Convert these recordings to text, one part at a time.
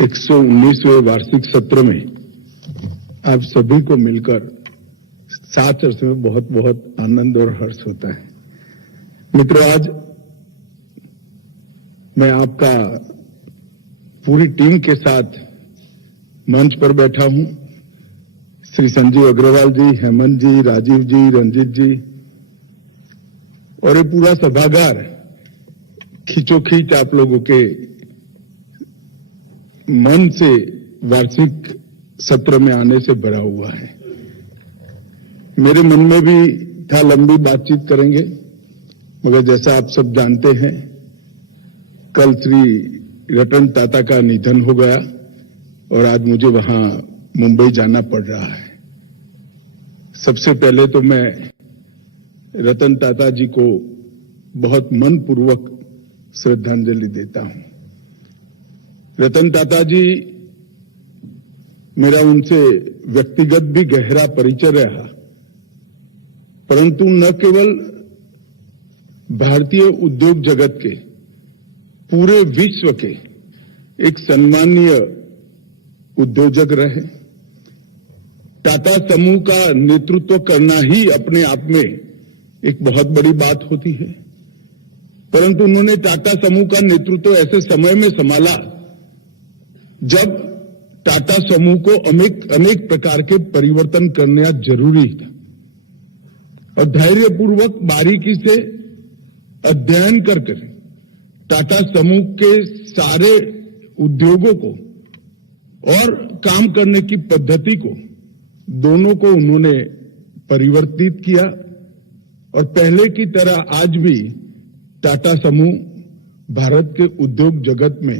119वें वार्षिक सत्र में आप सभी को मिलकर साथ अर्थ में बहुत बहुत आनंद और हर्ष होता है। मित्रों, आज मैं आपका पूरी टीम के साथ मंच पर बैठा हूं। श्री संजीव अग्रवाल जी, हेमंत जी, राजीव जी, रंजीत जी और ये पूरा सभागार खींचोखींच आप लोगों के मन से वार्षिक सत्र में आने से भरा हुआ है। मेरे मन में भी था लंबी बातचीत करेंगे, मगर जैसा आप सब जानते हैं, कल श्री रतन टाटा का निधन हो गया और आज मुझे वहां मुंबई जाना पड़ रहा है। सबसे पहले तो मैं रतन टाटा जी को बहुत मनपूर्वक श्रद्धांजलि देता हूं। रतन टाटा जी, मेरा उनसे व्यक्तिगत भी गहरा परिचय रहा, परंतु न केवल भारतीय उद्योग जगत के, पूरे विश्व के एक सम्मानीय उद्योजक रहे। टाटा समूह का नेतृत्व करना ही अपने आप में एक बहुत बड़ी बात होती है, परंतु उन्होंने टाटा समूह का नेतृत्व ऐसे समय में संभाला जब टाटा समूह को अनेक प्रकार के परिवर्तन करना जरूरी था और धैर्यपूर्वक बारीकी से अध्ययन करके टाटा समूह के सारे उद्योगों को और काम करने की पद्धति को, दोनों को उन्होंने परिवर्तित किया और पहले की तरह आज भी टाटा समूह भारत के उद्योग जगत में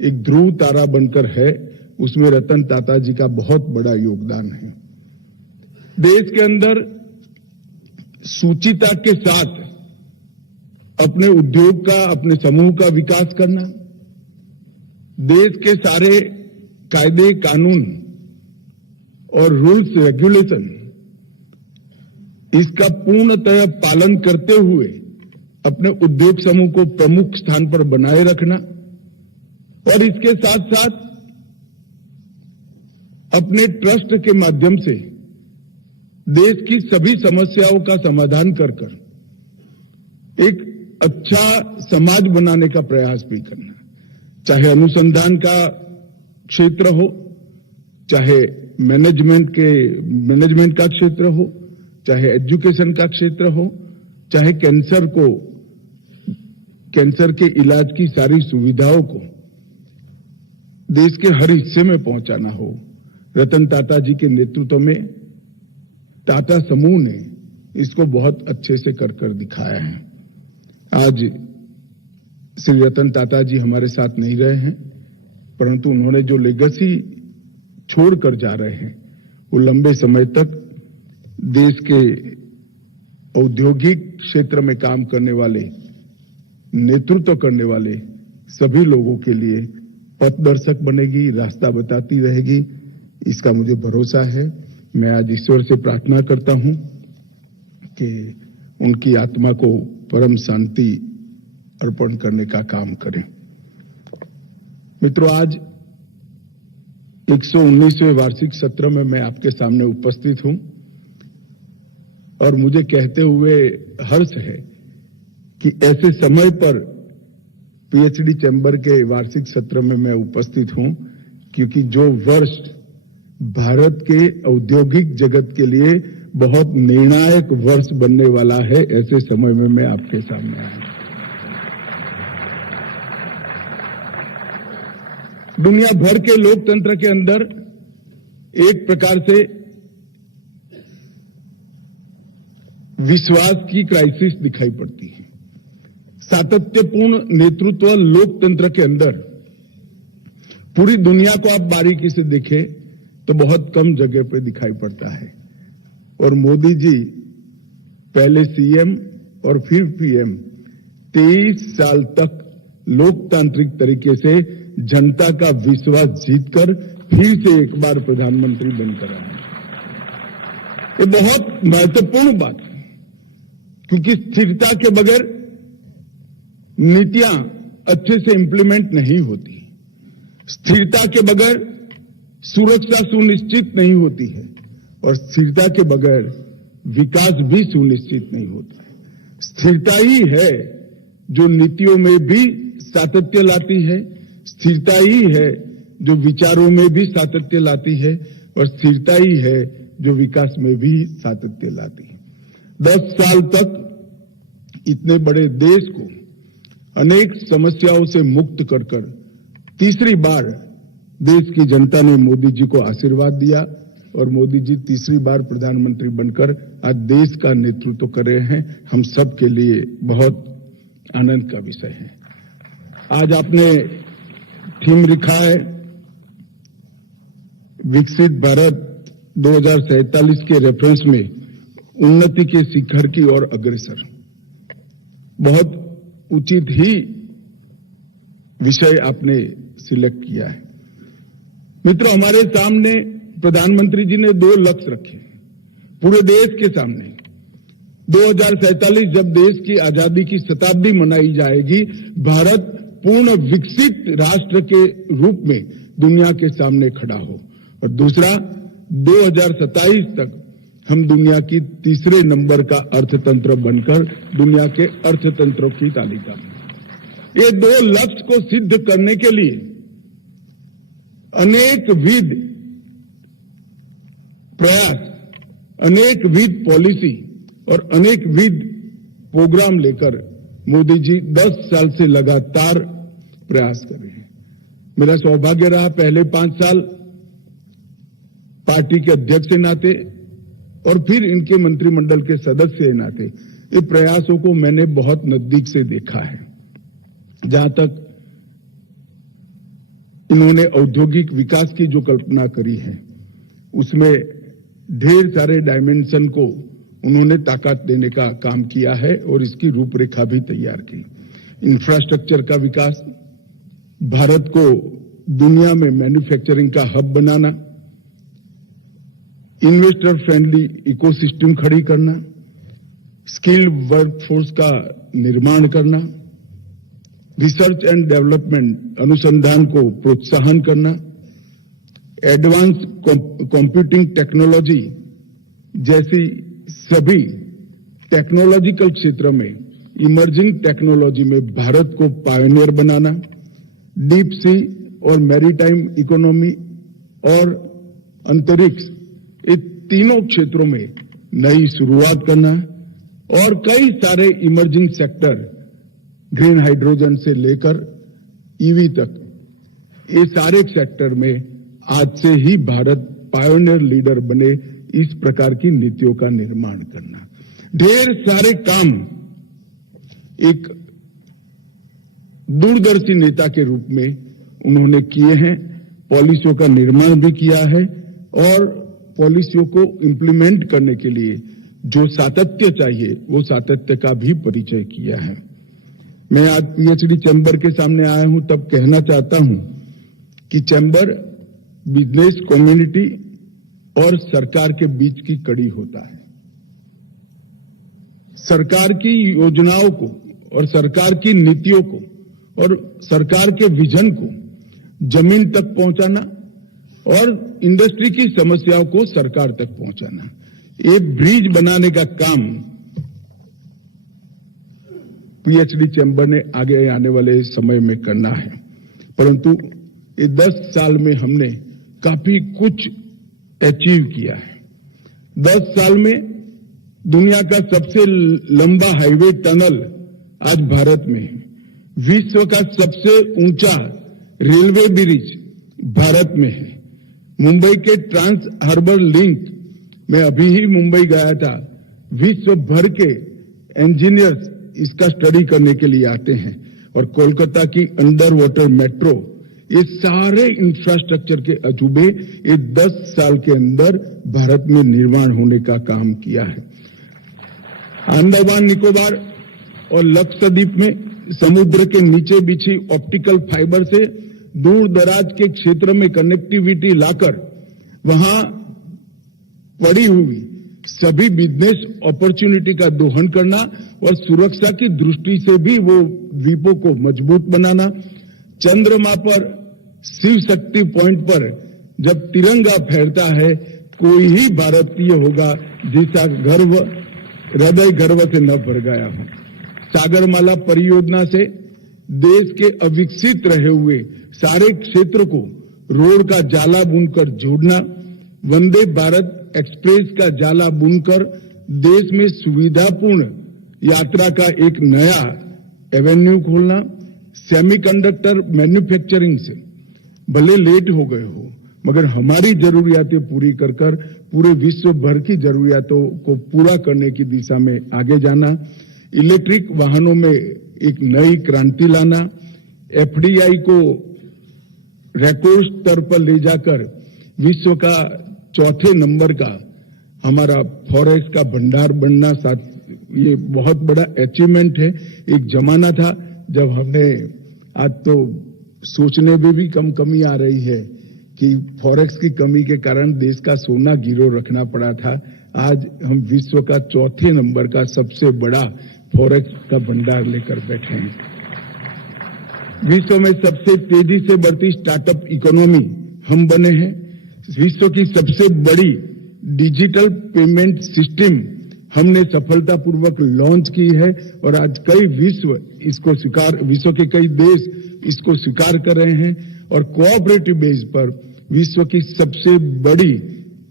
एक ध्रुव तारा बनकर है। उसमें रतन टाटा जी का बहुत बड़ा योगदान है। देश के अंदर सूचिता के साथ अपने उद्योग का, अपने समूह का विकास करना, देश के सारे कायदे कानून और रूल्स रेगुलेशन इसका पूर्णतः पालन करते हुए अपने उद्योग समूह को प्रमुख स्थान पर बनाए रखना और इसके साथ साथ अपने ट्रस्ट के माध्यम से देश की सभी समस्याओं का समाधान कर एक अच्छा समाज बनाने का प्रयास भी करना, चाहे अनुसंधान का क्षेत्र हो, चाहे मैनेजमेंट का क्षेत्र हो, चाहे एजुकेशन का क्षेत्र हो, चाहे कैंसर के इलाज की सारी सुविधाओं को देश के हर हिस्से में पहुंचाना हो। रतन टाटा जी के नेतृत्व में टाटा समूह ने इसको बहुत अच्छे से कर दिखाया है। आज श्री रतन टाटा जी हमारे साथ नहीं रहे हैं, परंतु उन्होंने जो लेगेसी छोड़कर जा रहे हैं वो लंबे समय तक देश के औद्योगिक क्षेत्र में काम करने वाले, नेतृत्व करने वाले सभी लोगों के लिए पथदर्शक बनेगी, रास्ता बताती रहेगी, इसका मुझे भरोसा है। मैं आज ईश्वर से प्रार्थना करता हूं कि उनकी आत्मा को परम शांति अर्पण करने का काम करें। मित्रों, आज 119वें वार्षिक सत्र में मैं आपके सामने उपस्थित हूं और मुझे कहते हुए हर्ष है कि ऐसे समय पर पीएचडी चैम्बर के वार्षिक सत्र में मैं उपस्थित हूं, क्योंकि जो वर्ष भारत के औद्योगिक जगत के लिए बहुत निर्णायक वर्ष बनने वाला है, ऐसे समय में मैं आपके सामने आया। दुनिया भर के लोकतंत्र के अंदर एक प्रकार से विश्वास की क्राइसिस दिखाई पड़ती है। सातत्यपूर्ण नेतृत्व लोकतंत्र के अंदर पूरी दुनिया को आप बारीकी से देखें तो बहुत कम जगह पे दिखाई पड़ता है और मोदी जी पहले सीएम और फिर पीएम 23 साल तक लोकतांत्रिक तरीके से जनता का विश्वास जीतकर फिर से एक बार प्रधानमंत्री बनकर आए। ये बहुत महत्वपूर्ण बात है, क्योंकि स्थिरता के बगैर नीतियां अच्छे से इंप्लीमेंट नहीं होती। स्थिरता के बगैर सुरक्षा सुनिश्चित नहीं होती है और स्थिरता के बगैर विकास भी सुनिश्चित नहीं होता है। स्थिरता ही है जो नीतियों में भी सातत्य लाती है, स्थिरता ही है जो विचारों में भी सातत्य लाती है और स्थिरता ही है जो विकास में भी सातत्य लाती है। 10 साल तक इतने बड़े देश को अनेक समस्याओं से मुक्त कर तीसरी बार देश की जनता ने मोदी जी को आशीर्वाद दिया और मोदी जी तीसरी बार प्रधानमंत्री बनकर आज देश का नेतृत्व कर रहे हैं। हम सब के लिए बहुत आनंद का विषय है। आज आपने थीम लिखा है विकसित भारत 2047 के रेफरेंस में उन्नति के शिखर की ओर अग्रसर। बहुत उचित ही विषय आपने सिलेक्ट किया है। मित्रों, हमारे सामने प्रधानमंत्री जी ने 2 लक्ष्य रखे पूरे देश के सामने। 2047 जब देश की आजादी की शताब्दी मनाई जाएगी, भारत पूर्ण विकसित राष्ट्र के रूप में दुनिया के सामने खड़ा हो और दूसरा 2027 तक हम दुनिया की तीसरे नंबर का अर्थतंत्र बनकर दुनिया के अर्थतंत्रों की तालिका में। ये 2 लक्ष्य को सिद्ध करने के लिए अनेकविध प्रयास, अनेकविध पॉलिसी और अनेकविध प्रोग्राम लेकर मोदी जी 10 साल से लगातार प्रयास कर रहे हैं। मेरा सौभाग्य रहा पहले 5 साल पार्टी के अध्यक्ष के नाते और फिर इनके मंत्रिमंडल के सदस्य के नाते ये प्रयासों को मैंने बहुत नजदीक से देखा है। जहां तक इन्होंने औद्योगिक विकास की जो कल्पना करी है उसमें ढेर सारे डायमेंशन को उन्होंने ताकत देने का काम किया है और इसकी रूपरेखा भी तैयार की। इंफ्रास्ट्रक्चर का विकास, भारत को दुनिया में मैन्युफैक्चरिंग का हब बनाना, इन्वेस्टर फ्रेंडली इकोसिस्टम खड़ी करना, स्किल्ड वर्कफोर्स का निर्माण करना, रिसर्च एंड डेवलपमेंट अनुसंधान को प्रोत्साहन करना, एडवांस कंप्यूटिंग टेक्नोलॉजी जैसी सभी टेक्नोलॉजिकल क्षेत्र में इमर्जिंग टेक्नोलॉजी में भारत को पायनियर बनाना, डीप सी और मैरीटाइम इकोनॉमी और अंतरिक्ष, ये तीनों क्षेत्रों में नई शुरुआत करना और कई सारे इमर्जिंग सेक्टर, ग्रीन हाइड्रोजन से लेकर ईवी तक, ये सारे सेक्टर में आज से ही भारत पायोनियर लीडर बने, इस प्रकार की नीतियों का निर्माण करना। ढेर सारे काम एक दूरदर्शी नेता के रूप में उन्होंने किए हैं, पॉलिसियों का निर्माण भी किया है और पॉलिसियों को इंप्लीमेंट करने के लिए जो सातत्य चाहिए वो सातत्य का भी परिचय किया है। मैं आज पीएचडी चैम्बर के सामने आया हूं तब कहना चाहता हूं कि चैम्बर बिजनेस कम्युनिटी और सरकार के बीच की कड़ी होता है। सरकार की योजनाओं को और सरकार की नीतियों को और सरकार के विजन को जमीन तक पहुंचाना और इंडस्ट्री की समस्याओं को सरकार तक पहुंचाना, ये ब्रिज बनाने का काम पीएचडी चैम्बर ने आगे आने वाले समय में करना है। परंतु ये 10 साल में हमने काफी कुछ अचीव किया है। 10 साल में दुनिया का सबसे लंबा हाईवे टनल आज भारत में है। विश्व का सबसे ऊंचा रेलवे ब्रिज भारत में है। मुंबई के ट्रांस हार्बर लिंक में अभी ही मुंबई गया था, विश्व भर के इंजीनियर्स इसका स्टडी करने के लिए आते हैं और कोलकाता की अंडर वाटर मेट्रो, ये सारे इंफ्रास्ट्रक्चर के अजूबे ये 10 साल के अंदर भारत में निर्माण होने का काम किया है। अंडमान निकोबार और लक्षद्वीप में समुद्र के नीचे बिछी ऑप्टिकल फाइबर से दूर दराज के क्षेत्र में कनेक्टिविटी लाकर वहां पड़ी हुई सभी बिजनेस अपॉर्चुनिटी का दोहन करना और सुरक्षा की दृष्टि से भी वो द्वीपों को मजबूत बनाना, चंद्रमा पर शिव शक्ति पॉइंट पर जब तिरंगा फहरता है, कोई ही भारतीय होगा जिसका गर्व हृदय गर्व से न भर गया हो। सागरमाला परियोजना से देश के अविकसित रहे हुए सारे क्षेत्र को रोड का जाला बुनकर जोड़ना, वंदे भारत एक्सप्रेस का जाला बुनकर देश में सुविधापूर्ण यात्रा का एक नया एवेन्यू खोलना, सेमीकंडक्टर मैन्युफैक्चरिंग से भले लेट हो गए हो मगर हमारी जरूरियातें पूरी कर पूरे विश्व भर की जरूरियातों को पूरा करने की दिशा में आगे जाना, इलेक्ट्रिक वाहनों में एक नई क्रांति लाना, एफडीआई को रिकॉर्ड स्तर पर ले जाकर विश्व का चौथे नंबर का हमारा फॉरेक्स का भंडार बनना, साथ ये बहुत बड़ा अचीवमेंट है। एक जमाना था जब हमने, आज तो सोचने में भी कमी आ रही है कि फॉरेक्स की कमी के कारण देश का सोना गिरव रखना पड़ा था। आज हम विश्व का चौथे नंबर का सबसे बड़ा फॉरेक्स का भंडार लेकर बैठे हैं। विश्व में सबसे तेजी से बढ़ती स्टार्टअप इकोनॉमी हम बने हैं। विश्व की सबसे बड़ी डिजिटल पेमेंट सिस्टम हमने सफलतापूर्वक लॉन्च की है और आज कई विश्व के कई देश इसको स्वीकार कर रहे हैं और कोऑपरेटिव बेस पर विश्व की सबसे बड़ी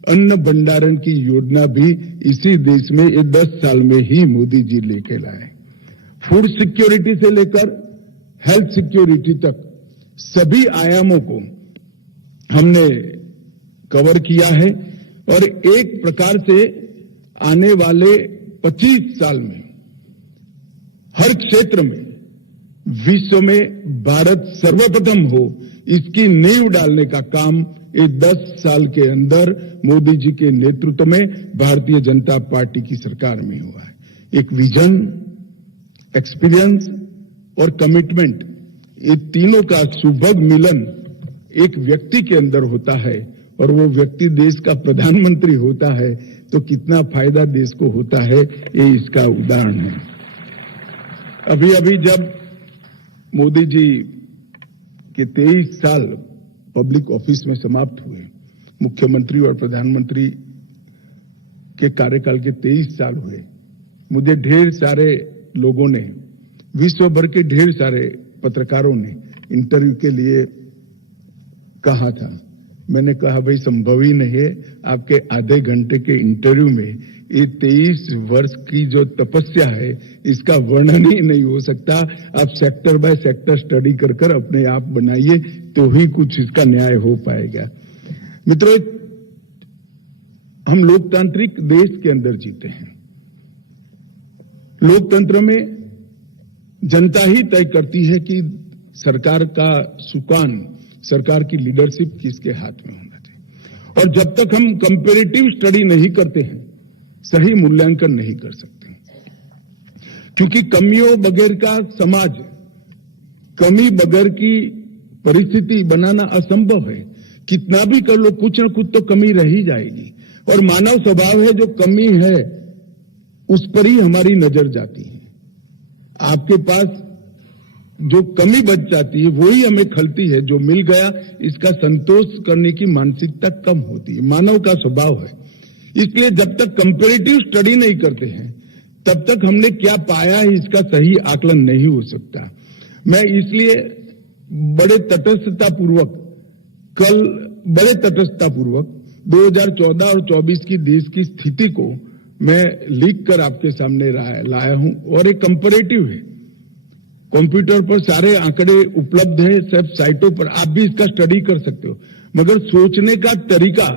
अन्न भंडारण की योजना भी इसी देश में ये 10 साल में ही मोदी जी लेके लाए। फूड सिक्योरिटी से लेकर हेल्थ सिक्योरिटी तक सभी आयामों को हमने कवर किया है और एक प्रकार से आने वाले 25 साल में हर क्षेत्र में विश्व में भारत सर्वप्रथम हो, इसकी नींव डालने का काम ये 10 साल के अंदर मोदी जी के नेतृत्व में भारतीय जनता पार्टी की सरकार में हुआ है। एक विजन, एक्सपीरियंस और कमिटमेंट, ये तीनों का सुभग मिलन एक व्यक्ति के अंदर होता है और वो व्यक्ति देश का प्रधानमंत्री होता है तो कितना फायदा देश को होता है, ये इसका उदाहरण है। अभी जब मोदी जी के 23 साल पब्लिक ऑफिस में समाप्त हुए, मुख्यमंत्री और प्रधानमंत्री के कार्यकाल के 23 साल हुए, मुझे ढेर सारे लोगों ने, विश्व भर के ढेर सारे पत्रकारों ने इंटरव्यू के लिए कहा था। मैंने कहा भाई संभव ही नहीं है, आपके आधे घंटे के इंटरव्यू में ये 23 वर्ष की जो तपस्या है इसका वर्णन ही नहीं हो सकता। आप सेक्टर बाय सेक्टर स्टडी कर अपने आप बनाइए तो ही कुछ इसका न्याय हो पाएगा। मित्रों, हम लोकतांत्रिक देश के अंदर जीते हैं। लोकतंत्र में जनता ही तय करती है कि सरकार का सुकान, सरकार की लीडरशिप किसके हाथ में होना चाहिए। और जब तक हम कंपैरेटिव स्टडी नहीं करते हैं, सही मूल्यांकन नहीं कर सकते, क्योंकि कमियों बगैर का समाज, कमी बगैर की परिस्थिति बनाना असंभव है। कितना भी कर लो, कुछ न कुछ तो कमी रह ही जाएगी और मानव स्वभाव है जो कमी है उस पर ही हमारी नजर जाती है। आपके पास जो कमी बच जाती है वही हमें खलती है, जो मिल गया इसका संतोष करने की मानसिकता कम होती है, मानव का स्वभाव है। इसलिए जब तक कंपैरेटिव स्टडी नहीं करते हैं तब तक हमने क्या पाया है इसका सही आकलन नहीं हो सकता। मैं इसलिए बड़े तटस्थतापूर्वक 2014 और 24 की देश की स्थिति को मैं लिख कर आपके सामने लाया हूं और एक कंपैरेटिव है। कंप्यूटर पर सारे आंकड़े उपलब्ध हैं, सब साइटों पर, आप भी इसका स्टडी कर सकते हो। मगर सोचने का तरीका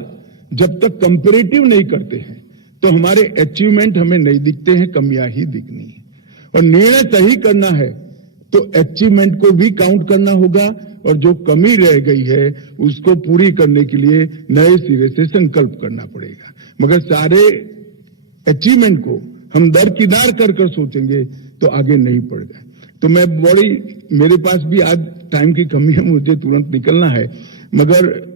जब तक कंपैरेटिव नहीं करते हैं तो हमारे अचीवमेंट हमें नहीं दिखते हैं, कमियां ही दिखनी है। और निर्णय सही करना है तो अचीवमेंट को भी काउंट करना होगा और जो कमी रह गई है उसको पूरी करने के लिए नए सिरे से संकल्प करना पड़ेगा। मगर सारे अचीवमेंट को हम दरकिनार कर सोचेंगे तो आगे नहीं बढ़ेगा। तो मेरे पास भी आज टाइम की कमी है, मुझे तुरंत निकलना है, मगर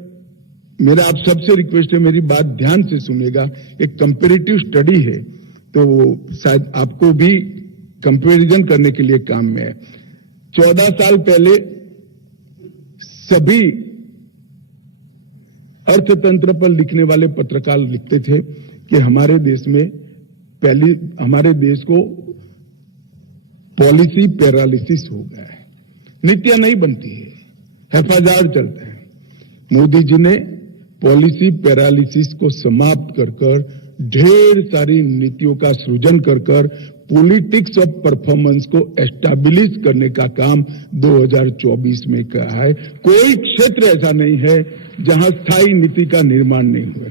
मेरा आप सबसे रिक्वेस्ट है, मेरी बात ध्यान से सुनेगा। एक कंपैरेटिव स्टडी है तो शायद आपको भी कंपैरिजन करने के लिए काम में है। 14 साल पहले सभी अर्थतंत्र पर लिखने वाले पत्रकार लिखते थे कि हमारे देश को पॉलिसी पैरालिसिस हो गया है, नीतियां नहीं बनती है, हैफाजार चलते हैं। मोदी जी ने पॉलिसी पैरालिसिस को समाप्त कर ढेर सारी नीतियों का सृजन कर पॉलिटिक्स ऑफ परफॉर्मेंस को एस्टैब्लिश करने का काम 2024 में किया है। कोई क्षेत्र ऐसा नहीं है जहां स्थायी नीति का निर्माण नहीं हुआ।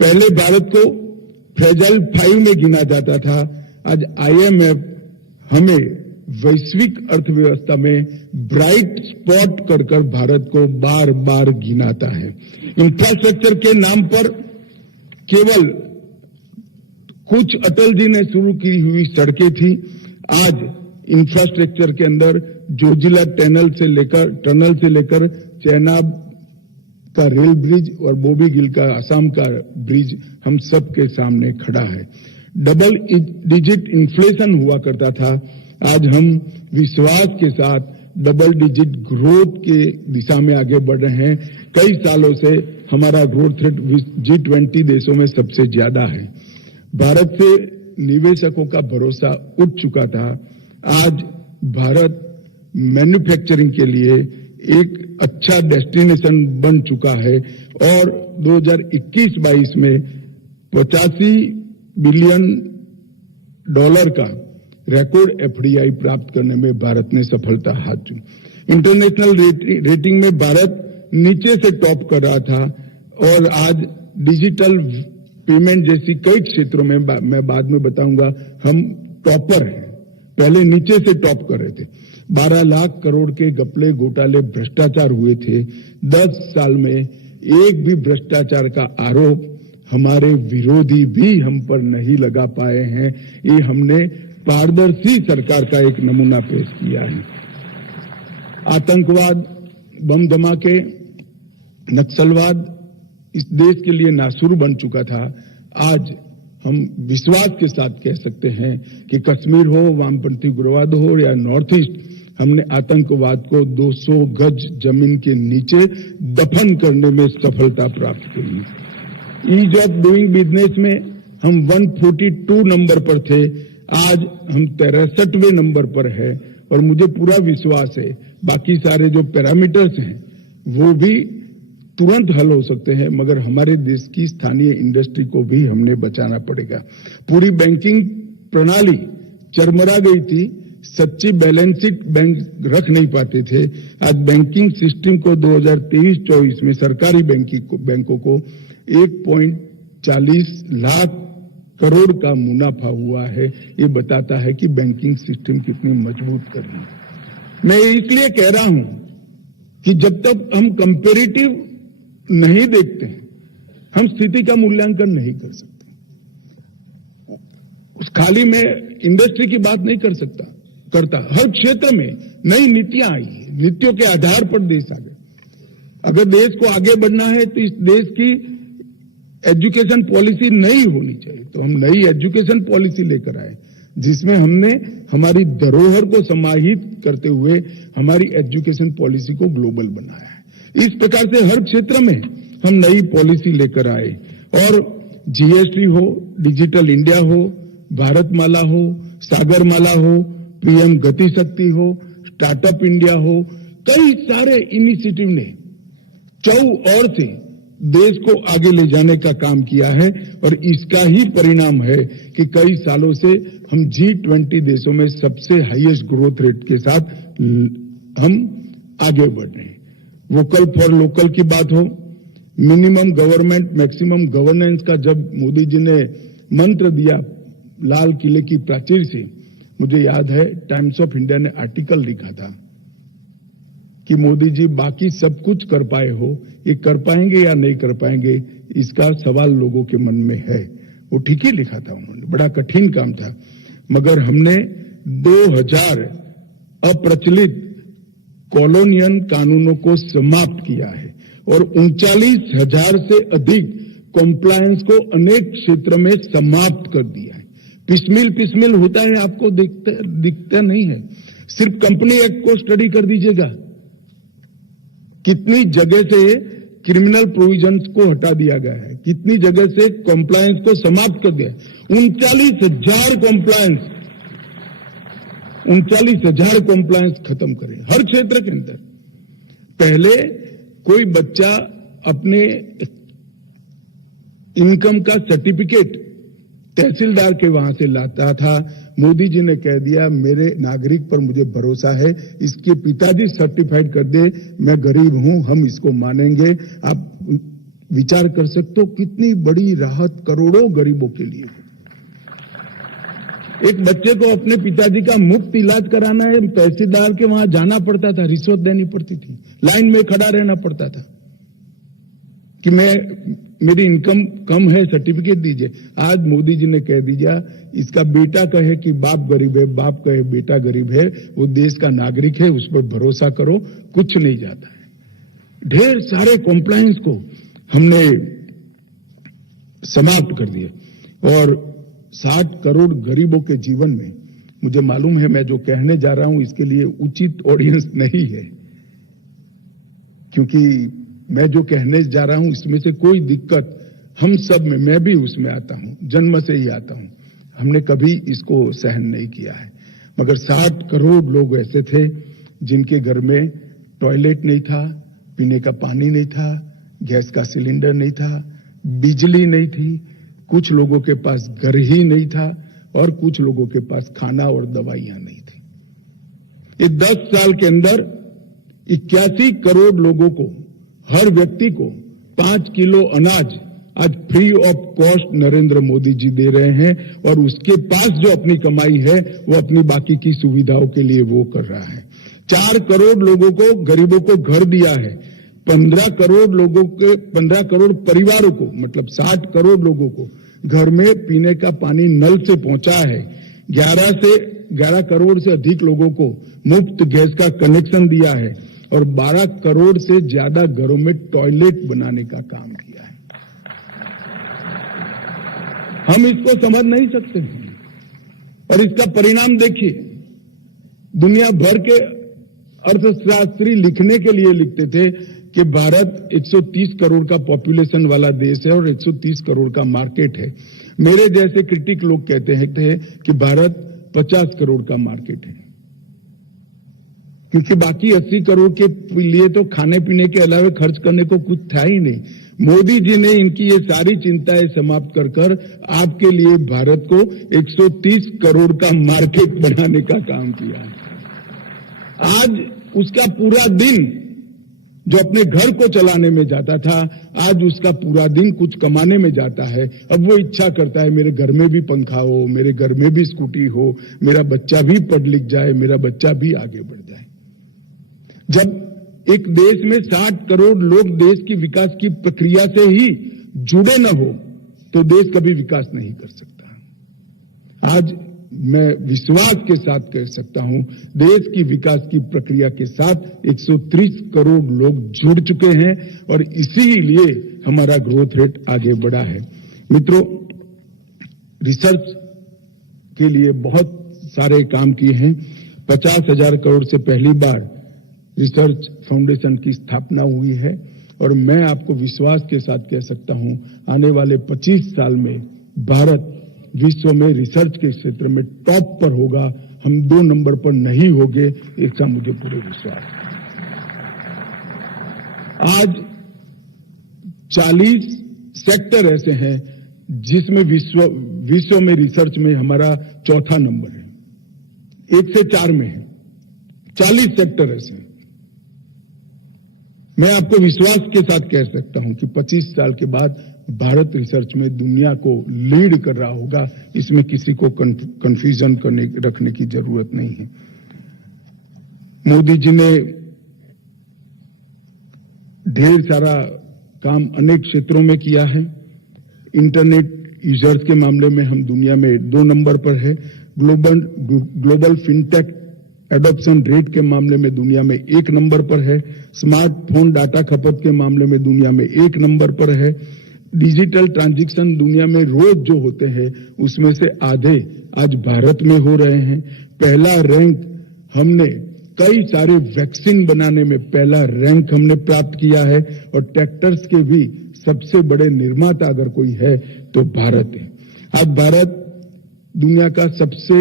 पहले भारत को फ्रेजाइल 5 में गिना जाता था, आज IMF हमें वैश्विक अर्थव्यवस्था में ब्राइट स्पॉट कर भारत को बार बार गिनाता है। इंफ्रास्ट्रक्चर के नाम पर केवल कुछ अटल जी ने शुरू की हुई सड़कें थी, आज इंफ्रास्ट्रक्चर के अंदर जोजिला टनल से लेकर चेनाब का रेल ब्रिज और बोबीगिल का असम का ब्रिज हम सबके सामने खड़ा है। डबल डिजिट इन्फ्लेशन हुआ करता था, आज हम विश्वास के साथ डबल डिजिट ग्रोथ के दिशा में आगे बढ़ रहे हैं। कई सालों से हमारा ग्रोथ रेट G20 देशों में सबसे ज्यादा है। भारत से निवेशकों का भरोसा उठ चुका था, आज भारत मैन्युफैक्चरिंग के लिए एक अच्छा डेस्टिनेशन बन चुका है और 2021-22 में $85 बिलियन का रिकॉर्ड FDI प्राप्त करने में भारत ने सफलता हाथ चुकी। इंटरनेशनल रेटिंग में भारत नीचे से टॉप कर रहा था और आज डिजिटल पेमेंट जैसी कई क्षेत्रों में मैं बाद में बताऊंगा हम टॉपर हैं, पहले नीचे से टॉप कर रहे थे। 12 लाख करोड़ के घपले घोटाले भ्रष्टाचार हुए थे। 10 साल में एक भी भ्रष्टाचार का आरोप हमारे विरोधी भी हम पर नहीं लगा पाए हैं। ये हमने पारदर्शी सरकार का एक नमूना पेश किया है। आतंकवाद, बम धमाके, नक्सलवाद इस देश के लिए नासूर बन चुका था। आज हम विश्वास के साथ कह सकते हैं कि कश्मीर हो, वामपंथी उग्रवाद हो या नॉर्थ ईस्ट, हमने आतंकवाद को 200 गज जमीन के नीचे दफन करने में सफलता प्राप्त की। ईज ऑफ डूइंग बिजनेस में हम 142 नंबर पर थे, आज हम 63वें नंबर पर है और मुझे पूरा विश्वास है बाकी सारे जो पैरामीटर्स हैं वो भी तुरंत हल हो सकते हैं, मगर हमारे देश की स्थानीय इंडस्ट्री को भी हमने बचाना पड़ेगा। पूरी बैंकिंग प्रणाली चरमरा गई थी, सच्ची बैलेंस शीट बैंक रख नहीं पाते थे। आज बैंकिंग सिस्टम को 2023-24 में सरकारी बैंकों को 1.40 लाख करोड़ का मुनाफा हुआ है। ये बताता है कि बैंकिंग सिस्टम कितनी मजबूत करनी है। मैं इसलिए कह रहा हूं कि जब तक हम कंपैरेटिव नहीं देखते हैं, हम स्थिति का मूल्यांकन नहीं कर सकते। उस खाली में इंडस्ट्री की बात नहीं करता। हर क्षेत्र में नई नीतियां आई है, नीतियों के आधार पर देश आगे। अगर देश को आगे बढ़ना है तो इस देश की एजुकेशन पॉलिसी नई होनी चाहिए, तो हम नई एजुकेशन पॉलिसी लेकर आए जिसमें हमने हमारी धरोहर को समाहित करते हुए हमारी एजुकेशन पॉलिसी को ग्लोबल बनाया है। इस प्रकार से हर क्षेत्र में हम नई पॉलिसी लेकर आए और GST हो, डिजिटल इंडिया हो, भारतमाला हो, सागरमाला हो, PM गति शक्ति हो, स्टार्टअप इंडिया हो, कई सारे इनिशिएटिव ने चौओर से देश को आगे ले जाने का काम किया है और इसका ही परिणाम है कि कई सालों से हम G20 देशों में सबसे हाईएस्ट ग्रोथ रेट के साथ हम आगे बढ़ रहे हैं। वोकल फॉर लोकल की बात हो, मिनिमम गवर्नमेंट मैक्सिमम गवर्नेंस का जब मोदी जी ने मंत्र दिया लाल किले की प्राचीर से, मुझे याद है टाइम्स ऑफ इंडिया ने आर्टिकल लिखा था कि मोदी जी बाकी सब कुछ कर पाए हो, ये कर पाएंगे या नहीं कर पाएंगे इसका सवाल लोगों के मन में है। वो ठीक ही लिखा था उन्होंने, बड़ा कठिन काम था, मगर हमने 2000 अप्रचलित कॉलोनियल कानूनों को समाप्त किया है और 39,000 से अधिक कॉम्प्लायंस को अनेक क्षेत्र में समाप्त कर दिया है। पिसमिल होता है, आपको दिखता नहीं है। सिर्फ कंपनी एक्ट को स्टडी कर दीजिएगा, कितनी जगह से क्रिमिनल प्रोविजंस को हटा दिया गया है, कितनी जगह से कॉम्प्लायंस को समाप्त कर दिया। 39,000 कॉम्प्लायंस खत्म करें हर क्षेत्र के अंदर। पहले कोई बच्चा अपने इनकम का सर्टिफिकेट तहसीलदार के वहां से लाता था। मोदी जी ने कह दिया मेरे नागरिक पर मुझे भरोसा है, इसके पिताजी सर्टिफाइड कर दे मैं गरीब हूं, हम इसको मानेंगे। आप विचार कर सकते हो कितनी बड़ी राहत करोड़ों गरीबों के लिए। एक बच्चे को अपने पिताजी का मुफ्त इलाज कराना है, तहसीलदार के वहां जाना पड़ता था, रिश्वत देनी पड़ती थी, लाइन में खड़ा रहना पड़ता था कि मेरी इनकम कम है, सर्टिफिकेट दीजिए। आज मोदी जी ने कह दिया इसका बेटा कहे कि बाप गरीब है, बाप कहे बेटा गरीब है, वो देश का नागरिक है, उस पर भरोसा करो, कुछ नहीं जाता है। ढेर सारे कॉम्प्लायंस को हमने समाप्त कर दिए और 60 करोड़ गरीबों के जीवन में, मुझे मालूम है मैं जो कहने जा रहा हूं इसके लिए उचित ऑडियंस नहीं है, क्योंकि मैं जो कहने जा रहा हूं इसमें से कोई दिक्कत हम सब में, मैं भी उसमें आता हूं, जन्म से ही आता हूं, हमने कभी इसको सहन नहीं किया है। मगर 60 करोड़ लोग ऐसे थे जिनके घर में टॉयलेट नहीं था, पीने का पानी नहीं था, गैस का सिलेंडर नहीं था, बिजली नहीं थी, कुछ लोगों के पास घर ही नहीं था और कुछ लोगों के पास खाना और दवाइयां नहीं थी। ये 10 साल के अंदर 81 करोड़ लोगों को, हर व्यक्ति को 5 किलो अनाज आज free of cost Narendra Modi ji दे रहे हैं और उसके पास जो अपनी कमाई है वो अपनी बाकी की सुविधाओं के लिए वो कर रहा है। 4 करोड़ लोगों को, गरीबों को घर दिया है, 15 करोड़ परिवारों को, मतलब 60 करोड़ लोगों को घर में पीने का पानी नल से पहुंचा है। 11 करोड़ से अधिक लोगों को मुफ्त गैस का कनेक्शन दिया है और 12 करोड़ से ज्यादा घरों में टॉयलेट बनाने का काम किया है। हम इसको समझ नहीं सकते और इसका परिणाम देखिए। दुनिया भर के अर्थशास्त्री लिखने के लिए लिखते थे कि भारत 130 करोड़ का पॉपुलेशन वाला देश है और 130 करोड़ का मार्केट है। मेरे जैसे क्रिटिक लोग कहते हैं कि भारत 50 करोड़ का मार्केट है, क्योंकि बाकी 80 करोड़ के लिए तो खाने पीने के अलावा खर्च करने को कुछ था ही नहीं। मोदी जी ने इनकी ये सारी चिंताएं समाप्त कर आपके लिए भारत को 130 करोड़ का मार्केट बनाने का काम किया है। आज उसका पूरा दिन जो अपने घर को चलाने में जाता था, आज उसका पूरा दिन कुछ कमाने में जाता है। अब वो इच्छा करता है मेरे घर में भी पंखा हो, मेरे घर में भी स्कूटी हो, मेरा बच्चा भी पढ़ लिख जाए, मेरा बच्चा भी आगे बढ़ जाए। जब एक देश में 60 करोड़ लोग देश की विकास की प्रक्रिया से ही जुड़े न हो तो देश कभी विकास नहीं कर सकता। आज मैं विश्वास के साथ कह सकता हूं देश की विकास की प्रक्रिया के साथ 130 करोड़ लोग जुड़ चुके हैं और इसीलिए हमारा ग्रोथ रेट आगे बढ़ा है। मित्रों, रिसर्च के लिए बहुत सारे काम किए हैं। 50,000 करोड़ से पहली बार रिसर्च फाउंडेशन की स्थापना हुई है और मैं आपको विश्वास के साथ कह सकता हूं आने वाले 25 साल में भारत विश्व में रिसर्च के क्षेत्र में टॉप पर होगा। हम 2 नंबर पर नहीं होंगे, इसका मुझे पूरे विश्वास है। आज 40 सेक्टर ऐसे हैं जिसमें विश्व में रिसर्च में हमारा 4था नंबर है, 1 से 4 में है। 40 सेक्टर ऐसे हैं। मैं आपको विश्वास के साथ कह सकता हूं कि 25 साल के बाद भारत रिसर्च में दुनिया को लीड कर रहा होगा, इसमें किसी को कंफ्यूजन रखने की जरूरत नहीं है। मोदी जी ने ढेर सारा काम अनेक क्षेत्रों में किया है। इंटरनेट यूजर्स के मामले में हम दुनिया में 2 नंबर पर है। ग्लोबल फिनटेक एडॉप्शन रेट के मामले में दुनिया में 1 नंबर पर है। स्मार्टफोन डाटा खपत के मामले में दुनिया में 1 नंबर पर है। डिजिटल ट्रांजैक्शन दुनिया में रोज जो होते हैं उसमें से आधे आज भारत में हो रहे हैं। पहला रैंक हमने कई सारे वैक्सीन बनाने में पहला रैंक हमने प्राप्त किया है और ट्रैक्टर्स के भी सबसे बड़े निर्माता अगर कोई है तो भारत है। आज भारत दुनिया का सबसे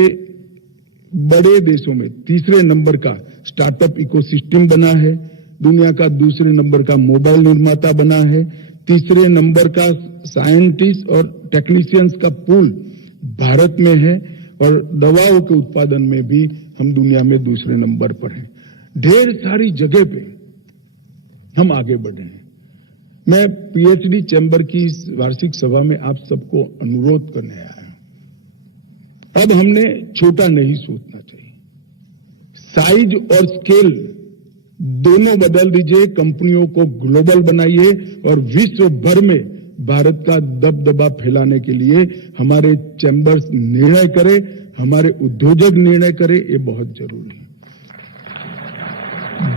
बड़े देशों में तीसरे नंबर का स्टार्टअप इकोसिस्टम बना है, दुनिया का दूसरे नंबर का मोबाइल निर्माता बना है, तीसरे नंबर का साइंटिस्ट और टेक्नीशियंस का पूल भारत में है और दवाओं के उत्पादन में भी हम दुनिया में दूसरे नंबर पर हैं। ढेर सारी जगह पे हम आगे बढ़ रहे हैं। मैं पीएचडी चैम्बर की इस वार्षिक सभा में आप सबको अनुरोध करने आया हूं। अब हमने छोटा नहीं सोचना चाहिए, साइज और स्केल दोनों बदल दीजिए, कंपनियों को ग्लोबल बनाइए और विश्व भर में भारत का दबदबा फैलाने के लिए हमारे चैम्बर्स निर्णय करें, हमारे उद्योजक निर्णय करें, ये बहुत जरूरी है।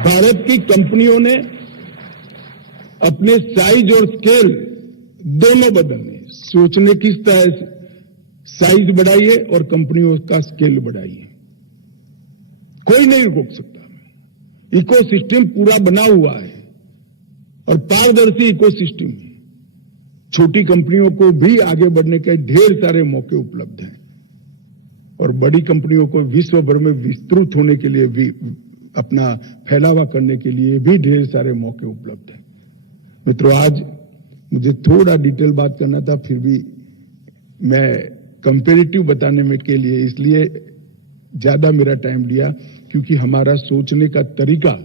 भारत की कंपनियों ने अपने साइज और स्केल दोनों बदलने, सोचने किस तरह से साइज बढ़ाइए और कंपनियों का स्केल बढ़ाइए, कोई नहीं रोक सकता। इकोसिस्टम पूरा बना हुआ है और पारदर्शी इकोसिस्टम है। छोटी कंपनियों को भी आगे बढ़ने के ढेर सारे मौके उपलब्ध हैं और बड़ी कंपनियों को विश्व भर में विस्तृत होने के लिए भी, अपना फैलावा करने के लिए भी ढेर सारे मौके उपलब्ध हैं। मित्रों, आज मुझे थोड़ा डिटेल बात करना था, फिर भी मैं कंपैरेटिव बताने में के लिए इसलिए ज्यादा मेरा टाइम लिया क्योंकि हमारा सोचने का तरीका,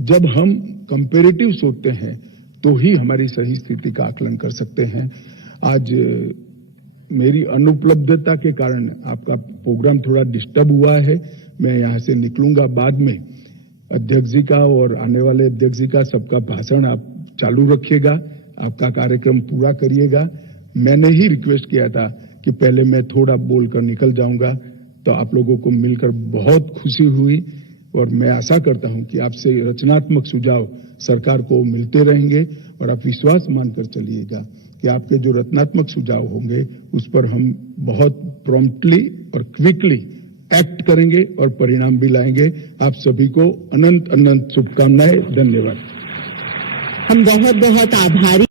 जब हम कंपैरेटिव सोचते हैं तो ही हमारी सही स्थिति का आकलन कर सकते हैं। आज मेरी अनुपलब्धता के कारण आपका प्रोग्राम थोड़ा डिस्टर्ब हुआ है। मैं यहां से निकलूंगा, बाद में अध्यक्ष जी का और आने वाले अध्यक्ष जी का सबका भाषण आप चालू रखिएगा, आपका कार्यक्रम पूरा करिएगा। मैंने ही रिक्वेस्ट किया था कि पहले मैं थोड़ा बोलकर निकल जाऊंगा, तो आप लोगों को मिलकर बहुत खुशी हुई और मैं आशा करता हूं कि आपसे रचनात्मक सुझाव सरकार को मिलते रहेंगे और आप विश्वास मानकर चलिएगा कि आपके जो रचनात्मक सुझाव होंगे उस पर हम बहुत प्रॉम्प्टली और क्विकली एक्ट करेंगे और परिणाम भी लाएंगे। आप सभी को अनंत अनंत शुभकामनाएं। धन्यवाद। हम बहुत बहुत आभारी